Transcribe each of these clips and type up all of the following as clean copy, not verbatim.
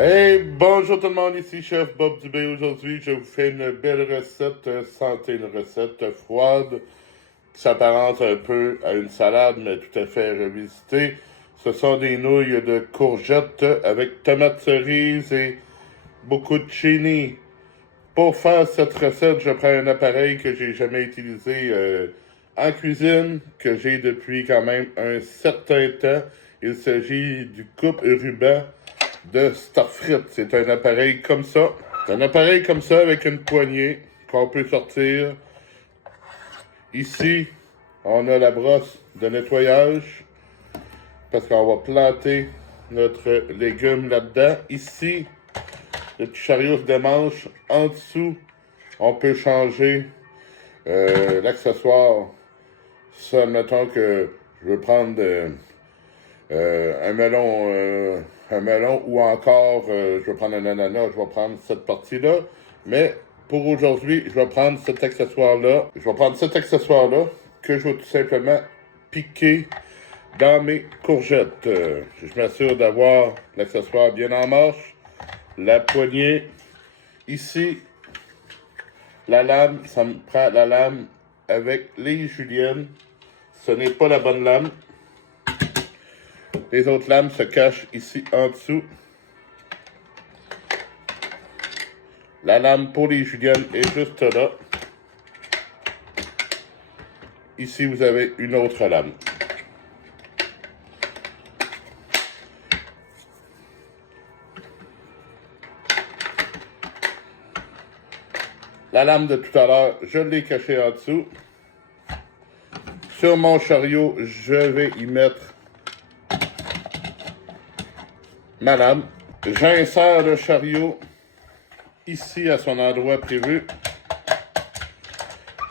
Hey, bonjour tout le monde, ici Chef Bob Dubé. Aujourd'hui, je vous fais une belle recette santé, une recette froide qui s'apparente un peu à une salade, mais tout à fait revisitée. Ce sont des nouilles de courgettes avec tomates cerises et beaucoup de chili. Pour faire cette recette, je prends un appareil que j'ai jamais utilisé en cuisine, que j'ai depuis quand même un certain temps. Il s'agit du coupe-ruban de Starfrit. C'est un appareil comme ça. C'est un appareil comme ça avec une poignée qu'on peut sortir. Ici, on a la brosse de nettoyage parce qu'on va planter notre légume là-dedans. Ici, le petit chariot se démanche. En dessous, on peut changer l'accessoire. Ça, mettons que je veux prendre un melon ou encore je vais prendre un ananas, je vais prendre cette partie-là. Mais pour aujourd'hui, je vais prendre cet accessoire-là. Je vais prendre cet accessoire-là que je vais tout simplement piquer dans mes courgettes. Je m'assure d'avoir l'accessoire bien en marche. La poignée. Ici, la lame, ça me prend la lame avec les juliennes. Ce n'est pas la bonne lame. Les autres lames se cachent ici en dessous. La lame pour les juliennes est juste là. Ici, vous avez une autre lame. La lame de tout à l'heure, je l'ai cachée en dessous. Sur mon chariot, je vais y mettre ma lame. J'insère le chariot ici à son endroit prévu.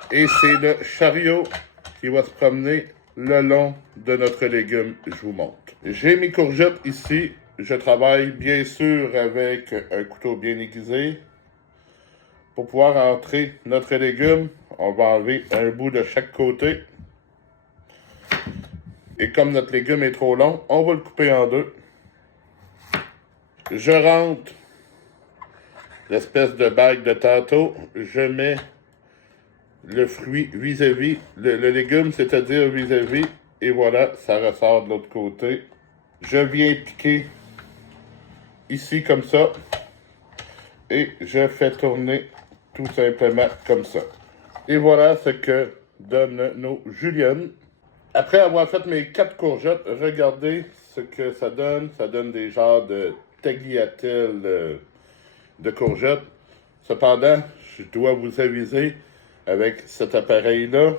Et c'est le chariot qui va se promener le long de notre légume. Je vous montre. J'ai mes courgettes ici. Je travaille bien sûr avec un couteau bien aiguisé. Pour pouvoir entrer notre légume, on va enlever un bout de chaque côté. Et comme notre légume est trop long, on va le couper en deux. Je rentre l'espèce de bague de tantôt. Je mets le fruit vis-à-vis, le légume, c'est-à-dire vis-à-vis. Et voilà, ça ressort de l'autre côté. Je viens piquer ici comme ça. Et je fais tourner tout simplement comme ça. Et voilà ce que donnent nos juliennes. Après avoir fait mes 4 courgettes, regardez ce que ça donne. Ça donne des genres de tagliatelles de courgettes. Cependant, je dois vous aviser, avec cet appareil-là,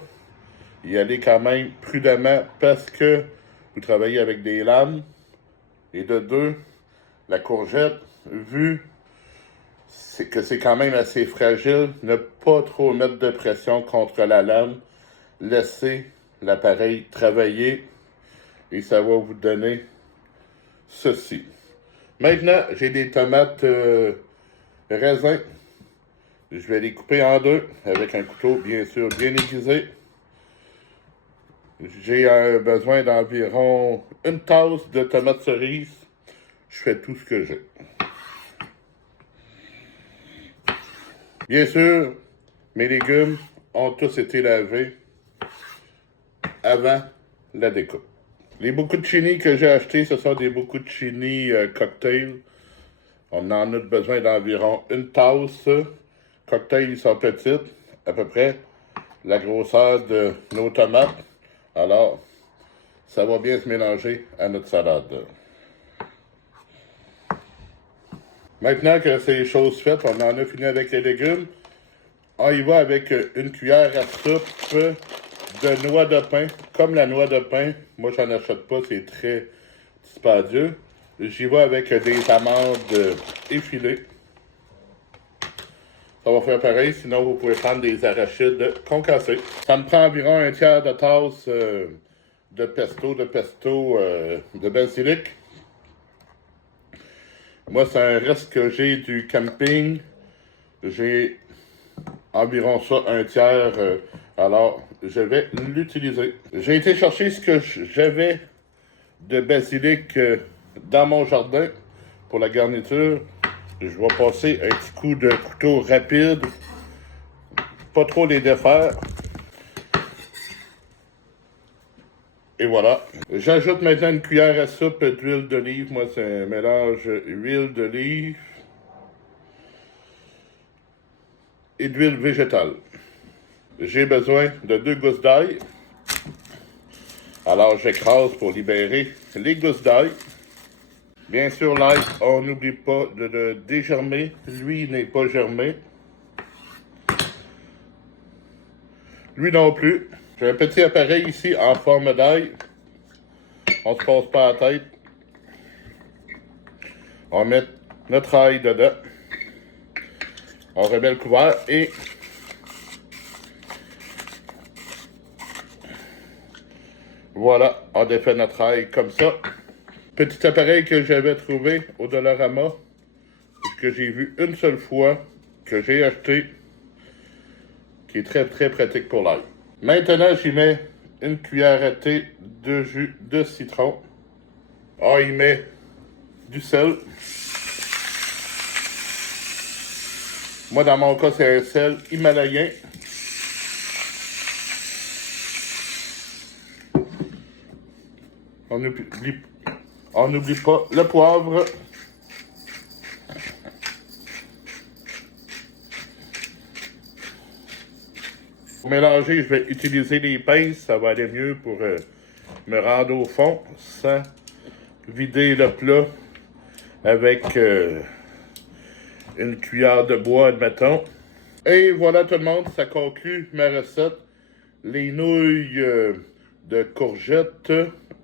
y aller quand même prudemment parce que vous travaillez avec des lames. Et de deux, la courgette, vu que c'est quand même assez fragile, ne pas trop mettre de pression contre la lame. Laissez l'appareil travailler et ça va vous donner ceci. Maintenant, j'ai des tomates raisins. Je vais les couper en deux avec un couteau bien sûr bien aiguisé. J'ai besoin d'environ une tasse de tomates cerises. Je fais tout ce que j'ai. Bien sûr, mes légumes ont tous été lavés avant la découpe. Les bocconcini que j'ai achetés, ce sont des bocconcini cocktail. On en a besoin d'environ une tasse. Cocktail, ils sont petites, à peu près la grosseur de nos tomates. Alors, ça va bien se mélanger à notre salade. Maintenant que c'est chose faite, on en a fini avec les légumes. On y va avec une cuillère à soupe de noix de pain. Comme la noix de pain, moi j'en achète pas, c'est très dispendieux. J'y vais avec des amandes effilées. Ça va faire pareil, sinon vous pouvez prendre des arachides concassés. Ça me prend environ un tiers de tasse de pesto de basilic. Moi, c'est un reste que j'ai du camping. J'ai environ ça, un tiers. Alors, je vais l'utiliser. J'ai été chercher ce que j'avais de basilic dans mon jardin. pour la garniture, je vais passer un petit coup de couteau rapide. Pas trop les défaire. Et voilà. J'ajoute maintenant une cuillère à soupe d'huile d'olive. Moi, c'est un mélange huile d'olive et d'huile végétale. J'ai besoin de 2 gousses d'ail. Alors, j'écrase pour libérer les gousses d'ail. Bien sûr, l'ail, on n'oublie pas de le dégermer. Lui n'est pas germé. Lui non plus. J'ai un petit appareil ici en forme d'ail. On se passe pas la tête. On met notre ail dedans. On remet le couvert et voilà, on défait notre ail comme ça. Petit appareil que j'avais trouvé au Dollarama, que j'ai vu une seule fois, que j'ai acheté, qui est très très pratique pour l'ail. Maintenant, j'y mets une cuillère à thé de jus de citron. On y met du sel. Moi, dans mon cas, c'est un sel himalayen. On n'oublie pas le poivre. Pour mélanger, je vais utiliser les pinces. Ça va aller mieux pour me rendre au fond sans vider le plat avec une cuillère de bois, admettons. Et voilà tout le monde, ça conclut ma recette. Les nouilles de courgettes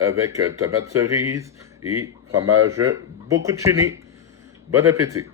avec tomate cerise et fromage bocconcini. Bon appétit!